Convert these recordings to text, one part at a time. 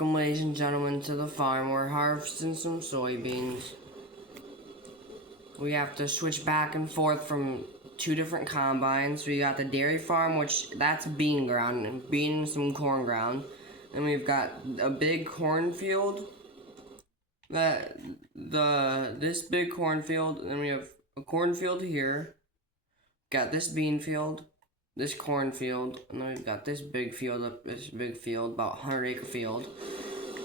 Welcome, ladies and gentlemen, to the farm. We're harvesting some soybeans. We have to switch back and forth from two different combines. We got the dairy farm, which that's bean ground, and bean and some corn ground. Then we've got a big cornfield. This big cornfield. Then we have a cornfield here. Got this bean field, this cornfield, and then we've got this big field about 100-acre field.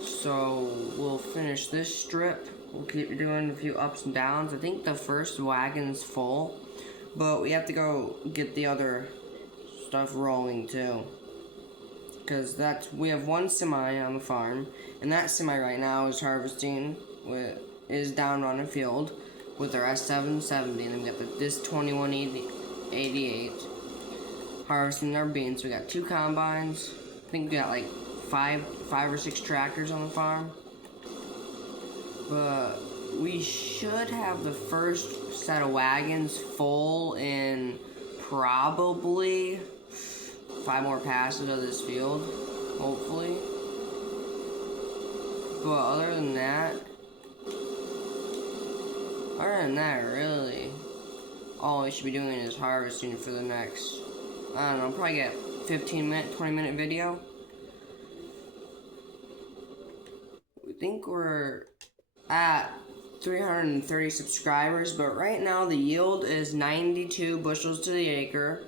So we'll finish this strip. We'll keep doing a few ups and downs. I think the first wagon's full, but we have to go get the other stuff rolling too. Because we have one semi on the farm, and that semi right now is harvesting is down on a field with our S770, and then we got this 2188 harvesting our beans. So we got two combines. I think we got like five or six tractors on the farm. But we should have the first set of wagons full in probably 5 more passes of this field, hopefully. But other than that, really, all we should be doing is harvesting for the next, I don't know, probably get 15-minute, 20-minute video. We think we're at 330 subscribers, but right now the yield is 92 bushels to the acre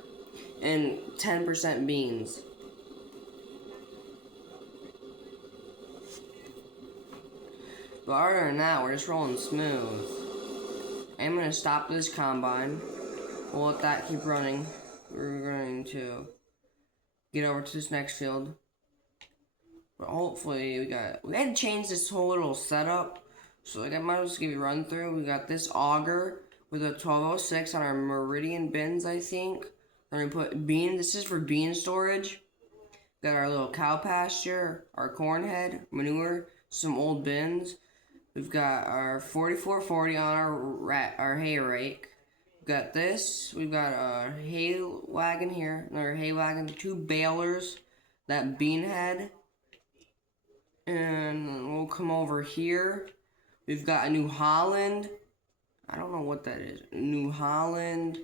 and 10% beans. But other than that, we're just rolling smooth. I'm going to stop this combine. We'll let that keep running. We're going to get over to this next field. But hopefully we had to change this whole little setup. So I might as well give you a run through. We got this auger with a 1206 on our Meridian bins, I think. Then we put beans. This is for bean storage. Got our little cow pasture, our corn head, manure, some old bins. We've got our 4440 on our hay rake. We've got this. We've got a hay wagon here, another hay wagon, 2 balers, that bean head. And we'll come over here. We've got a New Holland. I don't know what that is. New Holland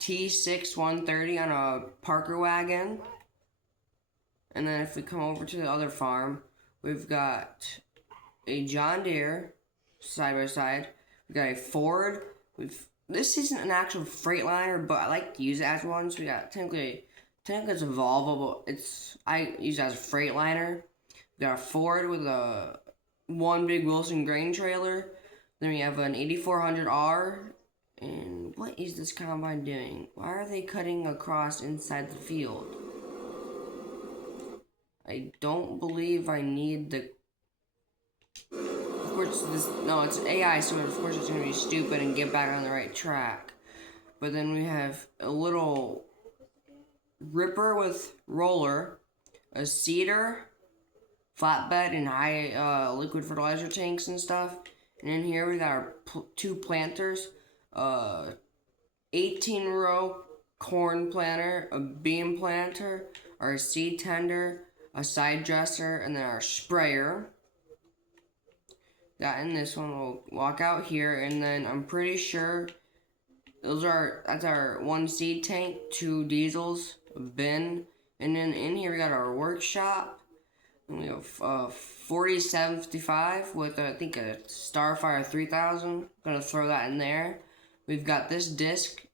T6 130 on a Parker wagon. And then if we come over to the other farm, we've got a John Deere side by side. We've got a Ford. This isn't an actual Freightliner, but I like to use it as one. So we got technically it's a Volvo, but I use it as a Freightliner. We got a Ford with one big Wilson grain trailer. Then we have an 8400R. And what is this combine doing? Why are they cutting across inside the field? I don't believe I need the... Of course, it's AI, so of course it's going to be stupid and get back on the right track. But then we have a little ripper with roller, a seeder, flatbed, and high liquid fertilizer tanks and stuff. And in here we got our 2 planters, 18-row corn planter, a bean planter, our seed tender, a side dresser, and then our sprayer. Got in this one. We'll walk out here, and then I'm pretty sure that's our 1 seed tank, 2 diesels, a bin, and then in here we got our workshop. And we have 4755 with I think a Starfire 3000. Gonna throw that in there. We've got this disc.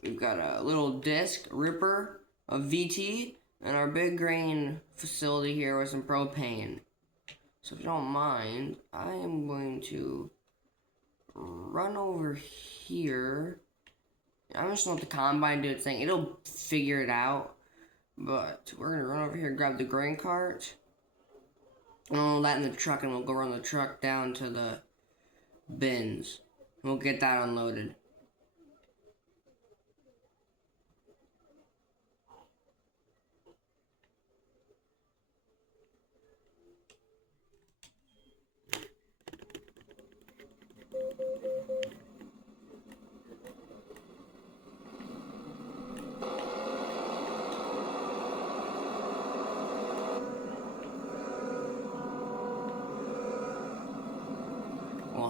We've got a little disc ripper, a VT, and our big grain facility here with some propane. So if you don't mind, I am going to run over here. I'm just gonna let the combine do its thing. It'll figure it out. But we're gonna run over here, grab the grain cart. And I'll that in the truck, and we'll go run the truck down to the bins. We'll get that unloaded.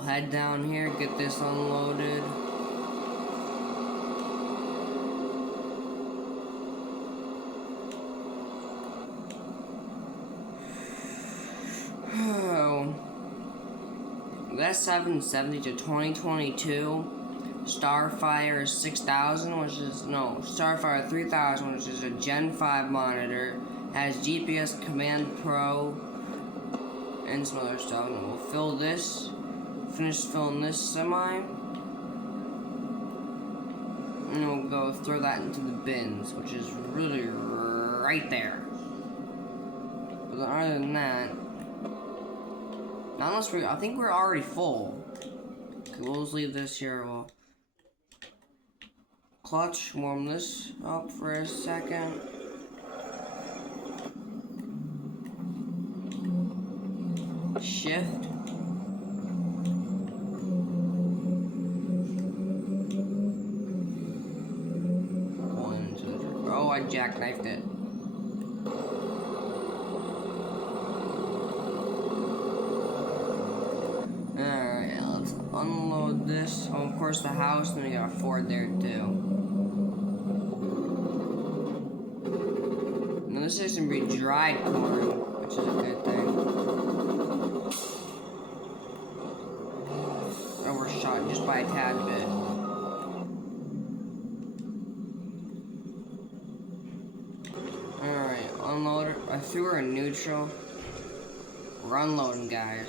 head down here, get this unloaded. Oh. That's 770 to 2022. Starfire is 6000, which is, no, Starfire 3000, which is a Gen 5 monitor. Has GPS Command Pro and some other stuff. And we'll fill this, finish filling this semi. And we'll go throw that into the bins, which is really right there. But other than that, unless I think we're already full. Okay, we'll just leave this here. We'll clutch, warm this up for a second. Shift. One, two, three. Oh, I jackknifed it. Alright, let's unload this. Oh, of course, the house, and we got a Ford there too. Now, this is gonna be dried corn, which is a good thing. Overshot just by a tad bit. Alright, unload it. I threw her in neutral. We're unloading, guys.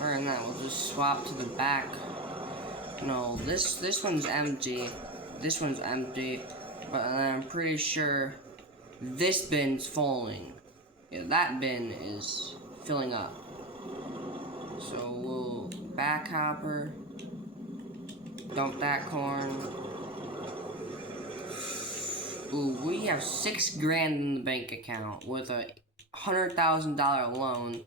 Alright, now we'll just swap to the back. No, this one's empty. This one's empty. But I'm pretty sure this bin's falling. Yeah, that bin is filling up. So we'll back hopper. Dump that corn. Ooh, we have $6 grand in the bank account with a $100,000 loan.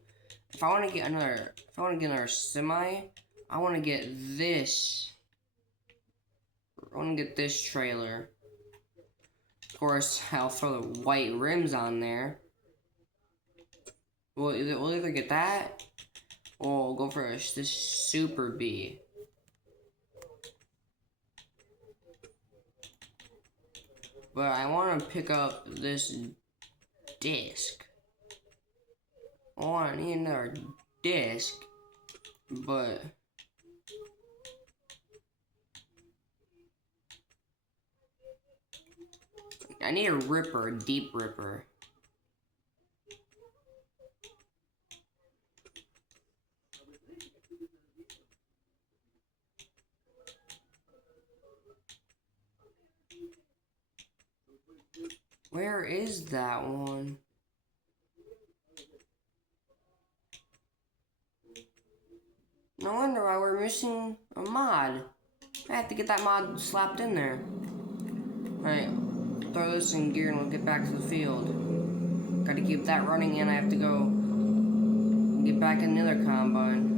If I want to get another semi, I want to get this. I want to get this trailer. Of course, I'll throw the white rims on there. We'll either get that, or we'll go for this Super B. But I want to pick up this disc. I need another disc, but I need a ripper, a deep ripper. Where is that one? No wonder why we're missing a mod. I have to get that mod slapped in there. Alright, throw this in gear and we'll get back to the field. Gotta keep that running and I have to go get back in the other combine.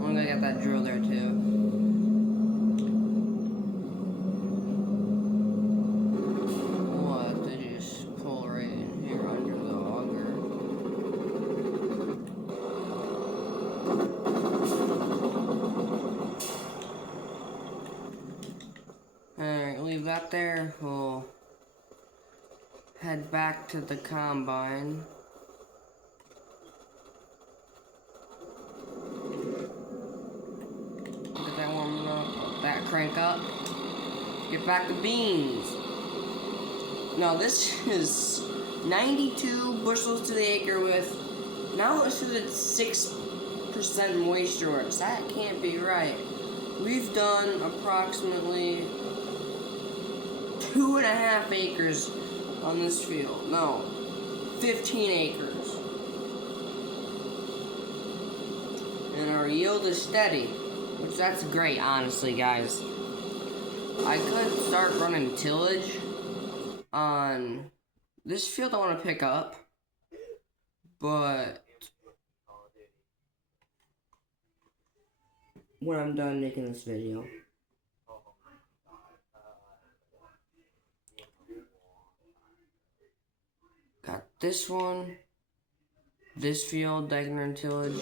I'm gonna get that drill there too. What? They just pull right in here under the auger. Alright, leave that there. We'll head back to the combine. Get that warming up. That crank up. Get back to beans. No, this is 92 bushels to the acre with, now it says it's 6% moisture works. That can't be right. We've done approximately 2.5 acres on this field. No, 15 acres. And our yield is steady, which that's great, honestly, guys. I could start running tillage on this field I want to pick up, but when I'm done making this video. Got this one. this field, ignorant tillage.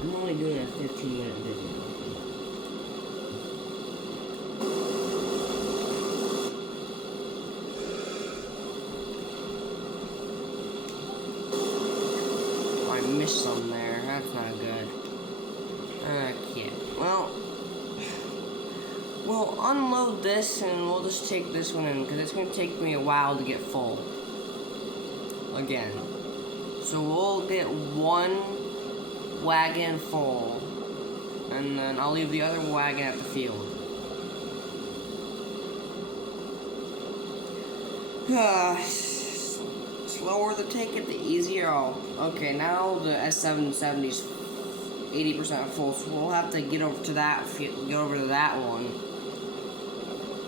I'm only doing a 15-minute video. I missed some there. That's not good. Okay. Well, we'll unload this and we'll just take this one in because it's going to take me a while to get full. Again. So we'll get one wagon full. And then I'll leave the other wagon at the field. Slower the take it, the easier. Okay, now the S770's 80% full, so we'll have to get over to that one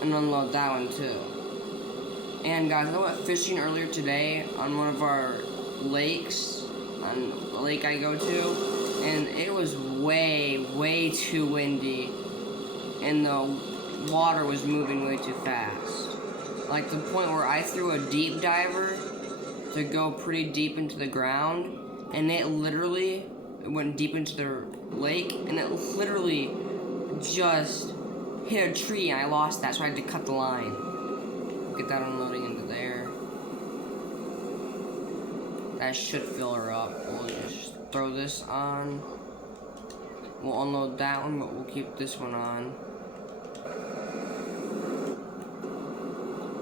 and unload that one too. And guys, I went fishing earlier today on one of our lakes, on the lake I go to, and it was way too windy, and the water was moving way too fast. Like the point where I threw a deep diver to go pretty deep into the ground, and it went deep into the lake, and it literally just hit a tree, and I lost that, so I had to cut the line. Get that unloading into there. That should fill her up. We'll just throw this on. We'll unload that one, but we'll keep this one on.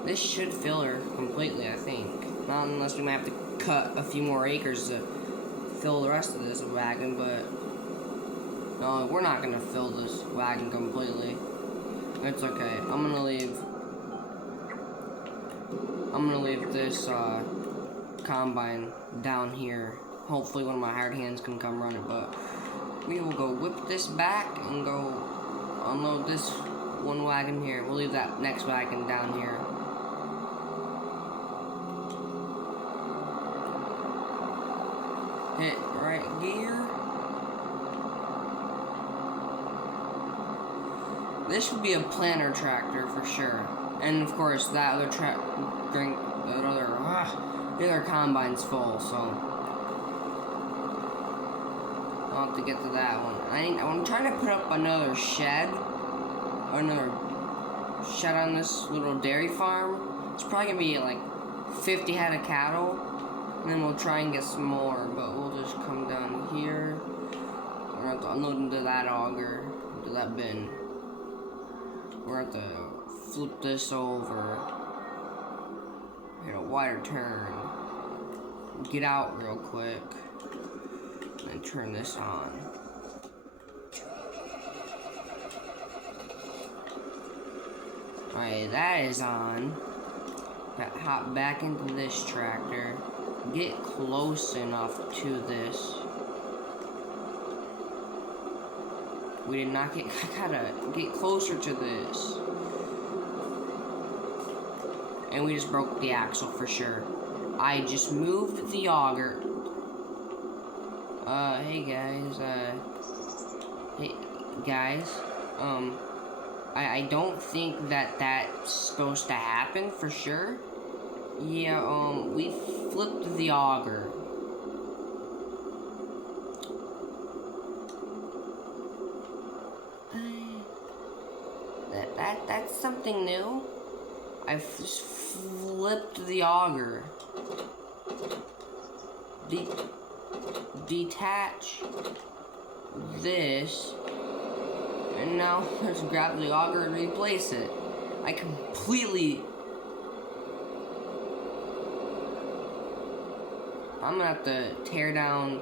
This should fill her completely, I think. Not unless we might have to cut a few more acres to fill the rest of this wagon, but no, we're not gonna fill this wagon completely. It's okay. I'm gonna leave this combine down here. Hopefully one of my hired hands can come run it, but we will go whip this back and go unload this one wagon here. We'll leave that next wagon down here. Hit right gear. This would be a planter tractor for sure. And of course that other the other combine's full, so I'll have to get to that one. I'm trying to put up another shed on this little dairy farm. It's probably gonna be like 50 head of cattle. And then we'll try and get some more, but we'll just come down here. We're gonna have to unload into that auger, into that bin. We're gonna have to flip this over. Hit a wider turn. Get out real quick. And turn this on. Alright, that is on. Hop back into this tractor. Get close enough to this. We did not get. I gotta get closer to this. And we just broke the axle for sure. I just moved the auger. Hey guys. I don't think that's supposed to happen for sure. Yeah, we flipped the auger. That's something new. I just flipped the auger. Detach this, and now let's grab the auger and replace it. I completely. I'm gonna have to tear down.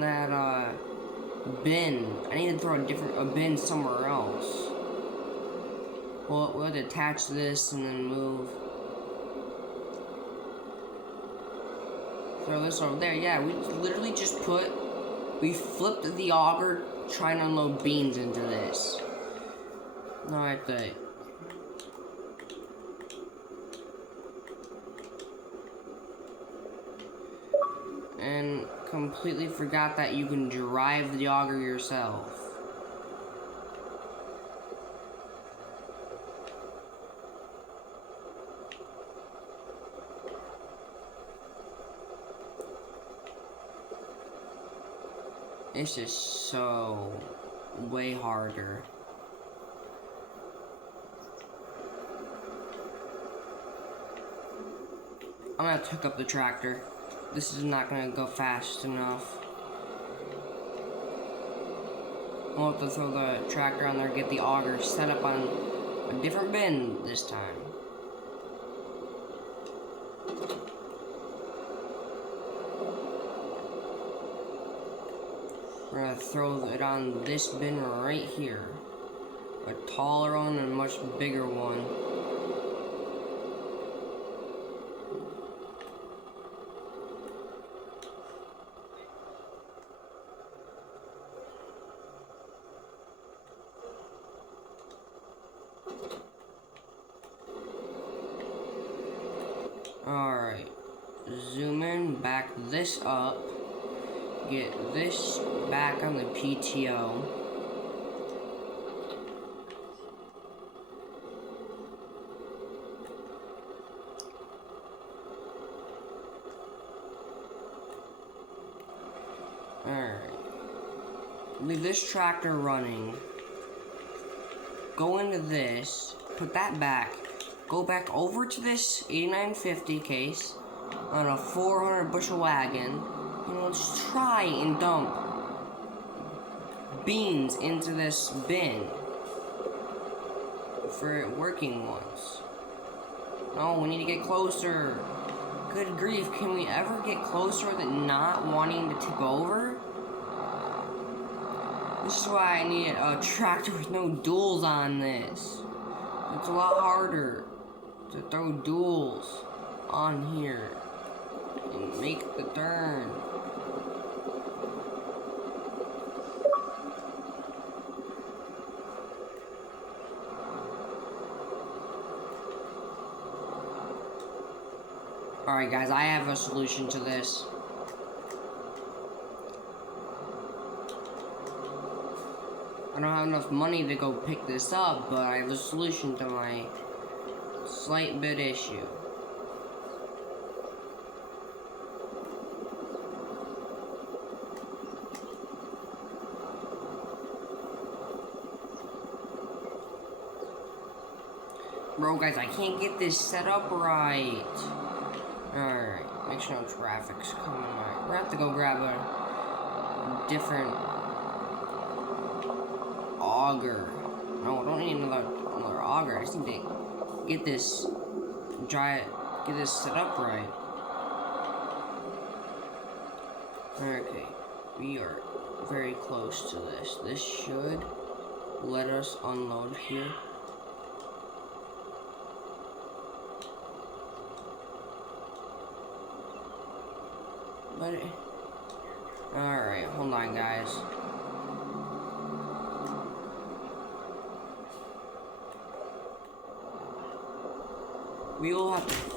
That bin. I need to throw a bin somewhere else. We'll detach this and then move. Throw this over there. Yeah, we literally just we flipped the auger trying to unload beans into this. Alright, good. And completely forgot that you can drive the auger yourself. This is so way harder. I'm gonna hook up the tractor. This is not gonna go fast enough. We'll have to throw the tractor on there, get the auger set up on a different bin this time. We're gonna throw it on this bin right here. A taller one and a much bigger one. Alright, zoom in, back this up, get this back on the PTO. Alright, leave this tractor running, go into this, put that back. Go back over to this 8950 case on a 400 bushel wagon, and let's try and dump beans into this bin for it working once. No, we need to get closer. Good grief, can we ever get closer than not wanting to tip over? This is why I need a tractor with no duals on this. It's a lot harder to throw duals on here and make the turn. Alright guys, I have a solution to this. I don't have enough money to go pick this up, but I have a solution to my slight bit issue. Bro, guys, I can't get this set up right. Alright, make sure no traffic's coming. Right. We're gonna have to go grab a different auger. No, I don't need another auger. I just need to get this set up right. Okay, we are very close to this. This should let us unload here. But alright, hold on guys. We will have to